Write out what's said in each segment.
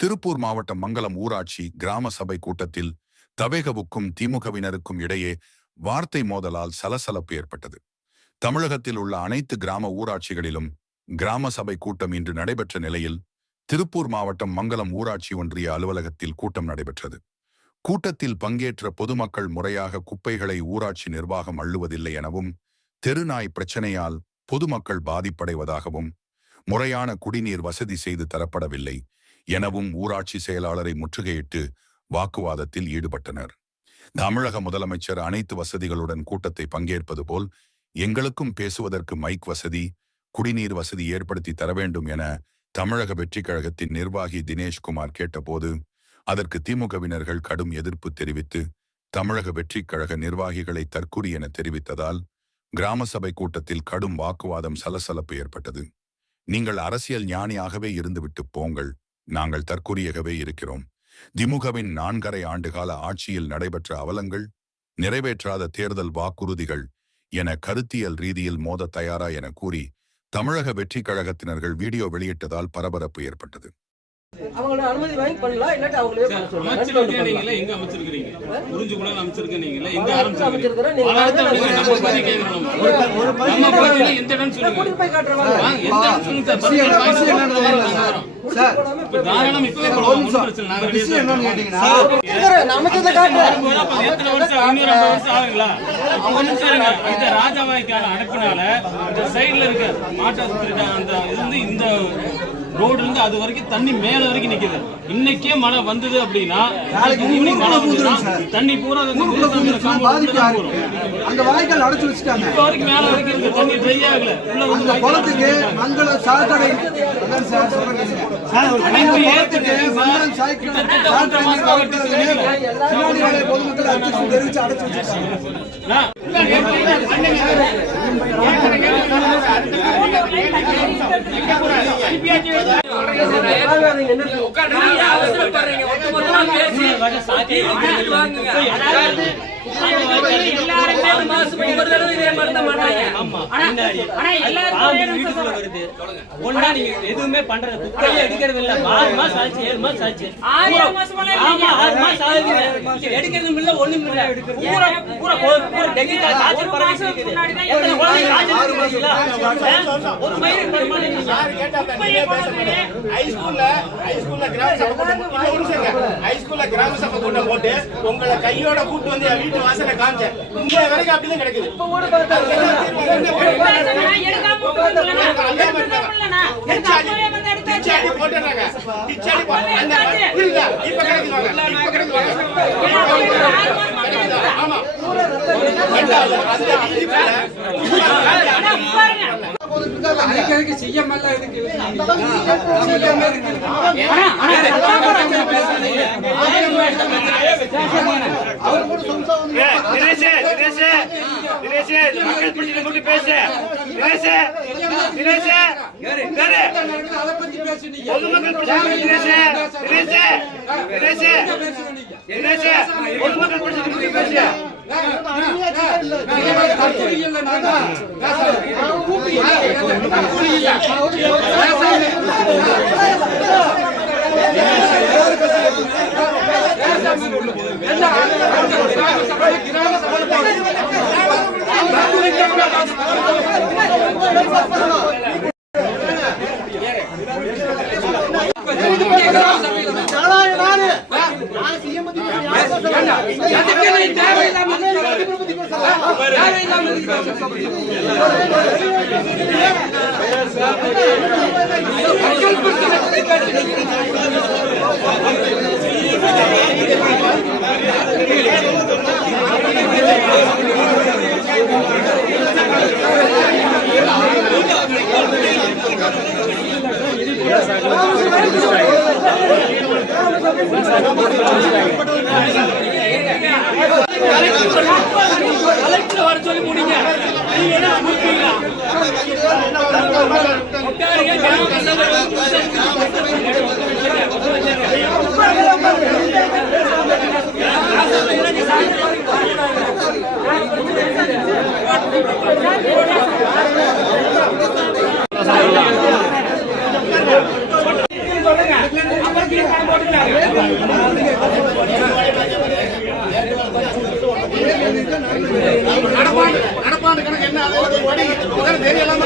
திருப்பூர் மாவட்டம் மங்கலம் ஊராட்சி கிராம சபை கூட்டத்தில் தவேகவுக்கும் திமுகவினருக்கும் இடையே வார்த்தை மோதலால் சலசலப்பு ஏற்பட்டது. தமிழகத்தில் உள்ள அனைத்து கிராம ஊராட்சிகளிலும் கிராம சபை கூட்டம் இன்று நடைபெற்ற நிலையில் திருப்பூர் மாவட்டம் மங்கலம் ஊராட்சி ஒன்றிய அலுவலகத்தில் கூட்டம் நடைபெற்றது. கூட்டத்தில் பங்கேற்ற பொதுமக்கள் முறையாக குப்பைகளை ஊராட்சி நிர்வாகம் அள்ளுவதில்லை எனவும், தெருநாய் பிரச்சனையால் பொதுமக்கள் பாதிப்படைவதாகவும், முறையான குடிநீர் வசதி செய்து தரப்படவில்லை எனவும் ஊராட்சி செயலாளரை முற்றுகையிட்டு வாக்குவாதத்தில் ஈடுபட்டனர். தமிழக முதலமைச்சர் அனைத்து வசதிகளுடன் கூட்டத்தை பங்கேற்பது போல் எங்களுக்கும் பேசுவதற்கு மைக் வசதி, குடிநீர் வசதி ஏற்படுத்தி தர வேண்டும் என தமிழக வெற்றி கழகத்தின் நிர்வாகி தினேஷ்குமார் கேட்டபோது அதற்கு திமுகவினர்கள் கடும் எதிர்ப்பு தெரிவித்து தமிழக வெற்றி கழக நிர்வாகிகளை தற்குறி என தெரிவித்ததால் கிராம சபை கூட்டத்தில் கடும் வாக்குவாதம் சலசலப்பு ஏற்பட்டது. நீங்கள் அரசியல் ஞானியாகவே இருந்துவிட்டு போங்கள், நாங்கள் தற்குறியாகவே இருக்கிறோம். திமுகவின் 4.5 ஆண்டுகால ஆட்சியில் நடைபெற்ற அவலங்கள், நிறைவேற்றாத தேர்தல் வாக்குறுதிகள் என கருத்தியல் ரீதியில் மோத தயாரா என கூறி தமிழக வெற்றி கழகத்தினர்கள் வீடியோ வெளியிட்டதால் பரபரப்பு ஏற்பட்டது. அவங்களோட அனுமதி வாங்கி பண்ணலாம், இல்லாட்டி அவங்களே அமைச்சிருக்கீங்க. நீங்களே எங்க அமைச்சிருக்கீங்க? புரிஞ்சு கூட அமைச்சிருக்கீங்க. நீங்களே எங்க ஆரம்பிச்சிருக்கீங்க? நீங்க நம்ம பத்தி கேக்குறோம். நம்ம பத்தி எந்த இடம் சொல்லுங்க. கூட்டி போய் காட்றவாங்க. எந்த இடம் சொல்லுங்க சார். பத்தி பாய்ஸ் என்னன்னு சார். தாராளமா இப்பவே போலாம். ஒண்ணும் பிரச்சனை நாங்க ரெடி என்னன்னு கேட்டிங்கனா நான் அமைச்சத காட்றேன். எத்தனை வருஷம் 250 வருஷம் ஆகுங்களா? ஒண்ணும் சரிங்க. இந்த ராஜாவாய்க்கார அனுப்புனால இந்த சைடுல இருக்க மாட்டாஸ்திரி அந்த இது வந்து இந்த ரோடு இருந்து அது வரைக்கும் தண்ணி மேல வரைக்கும் நிக்குது. இன்னைக்கே மழை வந்தது அப்படின்னா ஈவினிங் மழை வந்துதுன்னா தண்ணி பூரா அந்த வாய்க்கால் அடைச்சு வச்சுட்டாங்க. இப்ப வரைக்கும் மேல வரைக்கும் இருக்கு. தண்ணி ட்ரை ஆகல. உள்ள வந்து குளத்துக்கு மங்கள சாக்கடை சார் சொல்றேன். அனைத்து ஏத்துட்டு மங்களம் சாக்கடை சிவாடி பொதுமக்கள் அடிச்சு தெரிவிச்சு அடைச்சு வச்சிருக்காங்க. எதுவுமே பண்றது குப்பையே எடுக்கிறது இல்ல. 6 மாசம் ஆச்சு, 7 மாசம் ஆச்சு. 6 மாசம் எடுக்கிறது இல்ல, ஒண்ணும் இல்ல. பூரா டெங்கி காய்ச்சல் பரவிட்டு இருக்குது. எத்தனை குழந்தைங்க காய்ச்சல் இருக்குங்களா? ஒரு மயிர் பெருமாள் ஹைஸ்கூல்ல கிராம சபை கூட்டம் போட்டு உங்களை கையோட கூட்டு வந்து வீட்டு வாசல காமிச்சேன். இங்க வரைக்கும் அப்படிதான் கிடைக்குது. போட்டுறாங்க. இப்ப கிடைக்குது. ஆமா சொல்லி நடப்பாண்டு கணக்கு என்ன தெரியலாம்.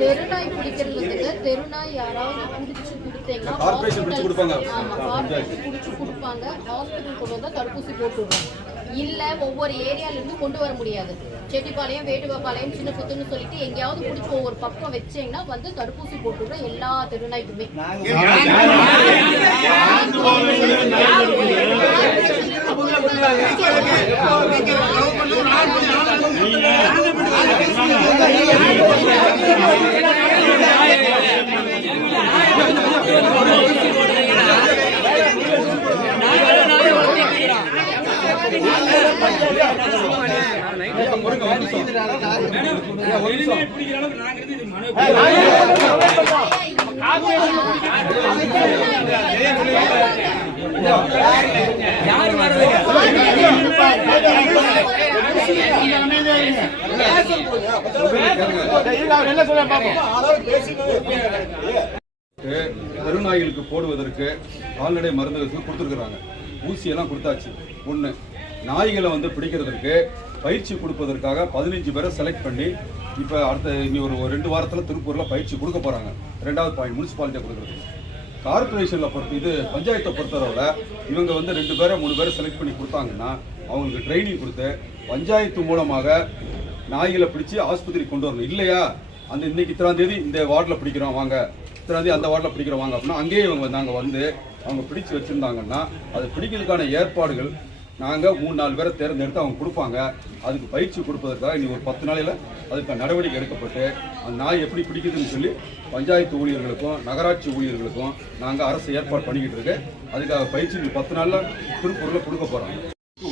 தெருநாய் பிடிக்கிறதுக்கு தெருநாய் யாராவது பிடிச்சு கொடுத்தீங்கன்னா கார்ப்பரேஷன் பிடிச்சு கொடுப்பாங்க. ஆமா, கார்ப்பரேஷன் பிடிச்சு கொடுப்பாங்க. ஹாஸ்பிட்டல் கொண்டு வந்தா தடுப்பூசி போட்டுடுறோம். இல்ல ஒவ்வொரு ஏரியால இருந்து கொண்டு வர முடியாது. செட்டிப்பாளையம், வேட்டுவாப்பாளையம், சின்ன புத்துன்னு சொல்லிட்டு எங்கேயாவது பிடிச்சி ஒவ்வொரு பக்கம் வச்சீங்கன்னா வந்து தடுப்பூசி போட்டுடுறோம் எல்லா தெருநாய்க்குமே. தெருநாய்களுக்கு போடுவதற்கு கால்நடை மருந்துகளுக்கு கொடுத்துருக்குறாங்க. ஊசியெல்லாம் கொடுத்தாச்சு. ஒன்று, நாய்களை வந்து பிடிக்கிறதுக்கு பயிற்சி கொடுப்பதற்காக 15 பேரை செலக்ட் பண்ணி இப்போ அடுத்த இனி ஒரு 2 வாரத்தில் திருப்பூரில் பயிற்சி கொடுக்க போகிறாங்க. 2வது பாயிண்ட் முனிசிபாலிட்டியை கொடுக்குறது. கார்பரேஷனில் பொறுத்து இது பஞ்சாயத்தை பொறுத்தளவில் இவங்க வந்து 2 பேரை 3 பேரை செலக்ட் பண்ணி கொடுத்தாங்கன்னா அவங்களுக்கு ட்ரைனிங் கொடுத்து பஞ்சாயத்து மூலமாக நாய்களை பிடிச்சி ஆஸ்பத்திரி கொண்டு வரணும். இல்லையா அந்த இன்னைக்கு 3ஆம் தேதி இந்த வார்டில் பிடிக்கிறோம் வாங்க, 3ஆம் தேதி அந்த வார்டில் பிடிக்கிறோம் வாங்க அப்படின்னா அங்கேயே இவங்க நாங்கள் வந்து அவங்க பிடிச்சி வச்சுருந்தாங்கன்னா அது பிடிக்கிறதுக்கான ஏற்பாடுகள் நாங்கள் 3-4 பேரை தேர்ந்தெடுத்து அவங்க கொடுப்பாங்க. அதுக்கு பயிற்சி கொடுப்பதற்காக இனி ஒரு 10 நாளையில் அதுக்கு நடவடிக்கை எடுக்கப்பட்டு அந்த நாய் எப்படி பிடிக்குதுன்னு சொல்லி பஞ்சாயத்து ஊழியர்களுக்கும் நகராட்சி ஊழியர்களுக்கும் நாங்கள் அரசு ஏற்பாடு பண்ணிக்கிட்டு இருக்கு. அதுக்காக பயிற்சி இந்த 10 நாளில் திருப்பூரில் கொடுக்க போகிறாங்க.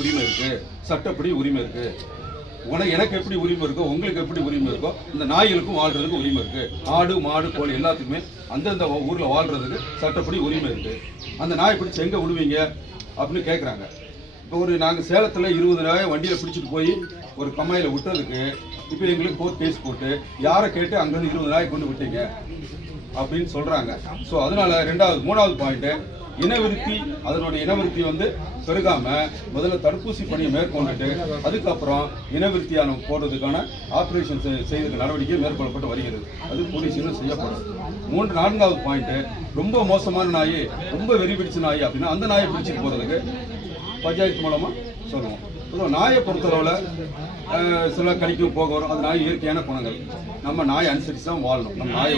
உரிமை இருக்குது, சட்டப்படி உரிமை இருக்குது. எனக்கு எப்படி உரிமை இருக்கோ உங்களுக்கு எப்படி உரிமை இருக்கோ இந்த நாய்களுக்கும் வாழ்றதுக்கு உரிமை இருக்கு. ஆடு மாடு கோழி எல்லாத்துக்குமே அந்தந்த ஊரில் வாழ்றதுக்கு சட்டப்படி உரிமை இருக்கு. அந்த நாய் பிடிச்சி எங்கே விடுவீங்க அப்படின்னு கேட்குறாங்க. இப்போ நாங்கள் சேலத்தில் 20 நாய் வண்டியில் பிடிச்சிட்டு போய் ஒரு கம்மாயில் விட்டதுக்கு இப்போ எங்களுக்கு கோர்ட் கேஸ் போட்டு யாரை கேட்டு அங்கேருந்து 20 நாய் கொண்டு விட்டீங்க அப்படின்னு சொல்கிறாங்க. ஸோ அதனால் 3வது பாயிண்ட்டு இனவிருத்தி. அதனுடைய இனவிருத்தி வந்து பெருகாமல் முதல்ல தடுப்பூசி பணியை மேற்கொண்டுட்டு அதுக்கப்புறம் இனவிருத்தியான போடுறதுக்கான ஆப்ரேஷன் செய்யறதுக்கு நடவடிக்கை மேற்கொள்ளப்பட்டு வருகிறது. அது போலீஸிலும் செய்யப்படும். 4வது பாயிண்ட்டு ரொம்ப மோசமான நாய், ரொம்ப வெறி பிடிச்ச நாய் அப்படின்னா அந்த நாயை பிடிச்சிட்டு போகிறதுக்கு பஞ்சாயத்து மூலமாக சொல்லுவோம். நாயை பொறுத்தளவில் சில கடிக்கும் போக வரும். அது நாய் இயற்கையான குணங்கள். நம்ம நாயை அனுசரித்து தான் வாழணும். நம்ம நாயை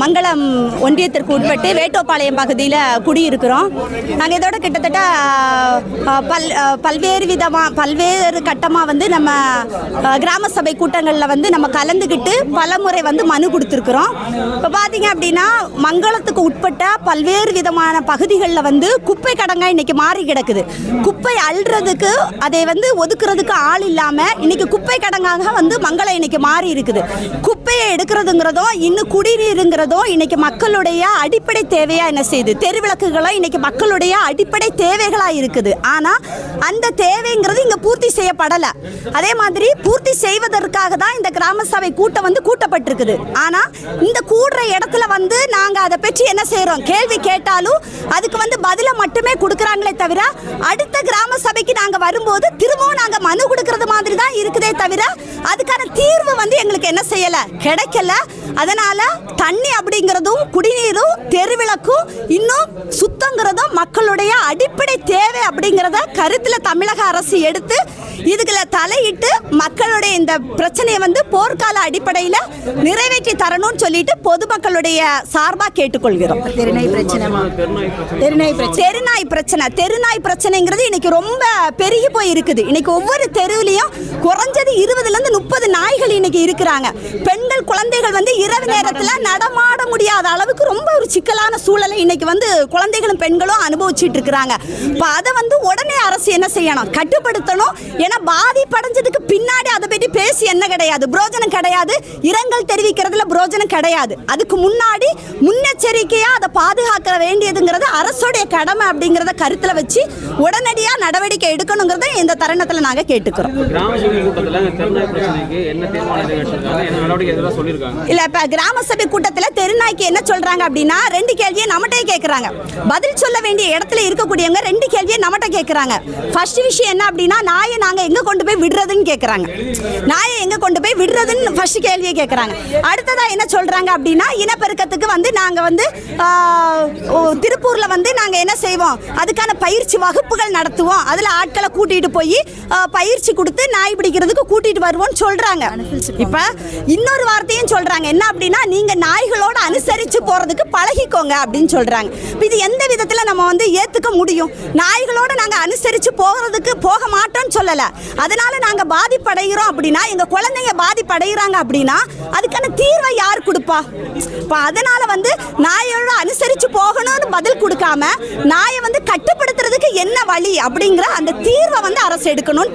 மங்களம் ஒன்றியத்திற்கு உட்பட்டு வேட்டுவாப்பாளையம் பகுதியில் குடியிருக்கிறோம். நாங்கள் இதோட கிட்டத்தட்ட பல்வேறு கட்டமாக வந்து நம்ம கிராம சபை கூட்டங்களில் வந்து நம்ம கலந்துக்கிட்டு பலமுறை வந்து மனு கொடுத்துருக்குறோம். இப்போ பார்த்தீங்க அப்படின்னா மங்களத்துக்கு உட்பட்ட பல்வேறு விதமான பகுதிகளில் வந்து குப்பை கடங்கா இன்னைக்கு மாறி கிடக்குது. குப்பை அள்ளுறதுக்கு அதை வந்து ஒதுக்குறதுக்கு ஆள் இல்லாமல் இன்னைக்கு குப்பை கடங்காக வந்து மங்களம் இன்னைக்கு மாறி இருக்குது. குப்பையை எடுக்கிறதுங்கிறதும் இன்னும் குடிநீருங்கிறதும் இன்னைக்கு மக்களுடைய அடிப்படை தேவையா என்ன செய்யுது. தெருவிளக்குகளும் இன்னைக்கு மக்களுடைய அடிப்படை தேவைகளா இருக்குது. ஆனா அந்த தேவைங்கிறது இங்க பூர்த்தி செய்யப்படல. அதே மாதிரி பூர்த்தி செய்வதற்காக தான் இந்த கிராம சபை கூட்டம் வந்து கூட்டப்பட்டிருக்குது. ஆனா இந்த கூடுற இடத்துல வந்து நாங்க அதை பற்றி என்ன செய்யறோம், கேள்வி கேட்டாலும் அதுக்கு வந்து பதில மட்டுமே கொடுக்கறாங்களே தவிர அடுத்த கிராம சபைக்கு நாங்க வரும்போது திரும்பவும் நாங்க மனு கொடுக்கறது மாதிரி தான் இருக்குதே தவிர அதுக்கான தீர்வு வந்து எங்களுக்கு என்ன செய்யல, கிடைக்கல. அதனால தண்ணி அப்படிங்கிறதும் குடிநீரும் தெருவிளக்கும் இன்னும் சுத்தங்கிறதும் மக்களுடைய அடிப்படை தேவை அப்படிங்கிறத கருத்துல தமிழக அரசு எடுத்து இதுல தலையிட்டு மக்களுடைய இந்த பிரச்சனையை வந்து போர்க்கால அடிப்படையில் நிறைவேற்றி தரணும்னு சொல்லிட்டு பொதுமக்களுடைய சார்பா கேட்டுக்கொள்கிறோம். தெருநாய் பிரச்சனைங்கிறது இன்னைக்கு ரொம்ப பெருகி போய் இருக்குது. இன்னைக்கு ஒவ்வொரு தெருவிலையும் குறைஞ்சது 20லேருந்து 30 நாய்கள் இன்னைக்கு இருக்கிறாங்க. பெண்கள் குழந்தைகள் வந்து இரவு நேரத்தில் நடமாட முடியாத அளவுக்கு ரொம்ப ஒரு சிக்கலான சூழலை இன்னைக்கு வந்து குழந்தைகளும் பெண்களும் அனுபவிச்சுட்டு இருக்கிறாங்க. இப்போ அதை வந்து உடனே அரசு என்ன செய்யணும், கட்டுப்படுத்தணும். ஏன்னா பாதிப்படைஞ்சதுக்கு பின்னாடி அதை பற்றி பேசி என்ன கிடையாது, புரோஜனம் கிடையாது. இரங்கல் தெரிவிக்கிறதுல புரோஜனம் கிடையாது. அதுக்கு முன்னாடி முன்னெச்சரிக்கையா அதை பாதுகாக்க வேண்டியதுங்கிறது அரசுடைய கடமை அப்படிங்கிறத கருத்தில் வச்சு உடனடியாக நடவடிக்கை எடுக்கணுங்கிறத இந்த தருணத்தில் நாங்கள் கேட்டுக்கிறோம். இல்ல இப்ப கிராம சபை கூட்டத்தில் தெருநாய்க்கு என்ன சொல்றாங்க அப்படின்னா 2 கேள்வியை நம்மகிட்டே கேட்கறாங்க. பதில் சொல்ல வேண்டிய இடத்துல இருக்கக்கூடியவங்க 2 கேள்வியை நம்மகிட்ட கேட்கறாங்க. ஃபர்ஸ்ட் விஷயம் என்ன அப்படின்னா, நாயை நாங்க எங்க கொண்டு போய் விடுறதுன்னு கேட்கறாங்க. நாயை எங்க கொண்டு போய் விடுறதுன்னு ஃபர்ஸ்ட் கேள்வியை கேட்கறாங்க. அடுத்ததா என்ன சொல்றாங்க அப்படின்னா, இனப்பெருக்கத்துக்கு வந்து நாங்க வந்து திருப்பூர்ல வந்து நாங்க என்ன செய்வோம், அதுக்கான பயிற்சி வகுப்புகள் நடத்துவோம். அதுல ஆட்களை கூட்டிட்டு போய் பயிற்சி கொடுத்து நாய் பிடிக்கிறதுக்கு கூட்டிட்டு வருவோம்னு சொல்றாங்க. இப்ப இன்னொரு வார்த்தையும் சொல்றாங்க, என்ன அப்படின்னா, நீங்க நாய்களோட அனுசரிச்சு போறதுக்கு பழகிக்கோங்க அப்படின்னு சொல்றாங்க. இது எந்த விதத்துல நம்ம வந்து ஏத்துக்க முடியும்? நாய்களோட நாங்க அனுசரிச்சு போக மாட்டோம்னு சொல்லல. அதனால நாங்க பாதிப்படைகிறோம் அப்படின்னா, எங்க குழந்தைங்க பாதிப்படைகிறாங்க அப்படின்னா அதுக்கான தீர்வை யார் கொடுப்பா? இப்ப அதனால வந்து நாயோட அனுசரிச்சு போகணும்னு பதில் கொடுக்காம நாயை வந்து கட்டுப்படுத்துறதுக்கு என்ன வழி அப்படிங்கிற அந்த தீர்வை வந்து அரசு எடுக்கணும்.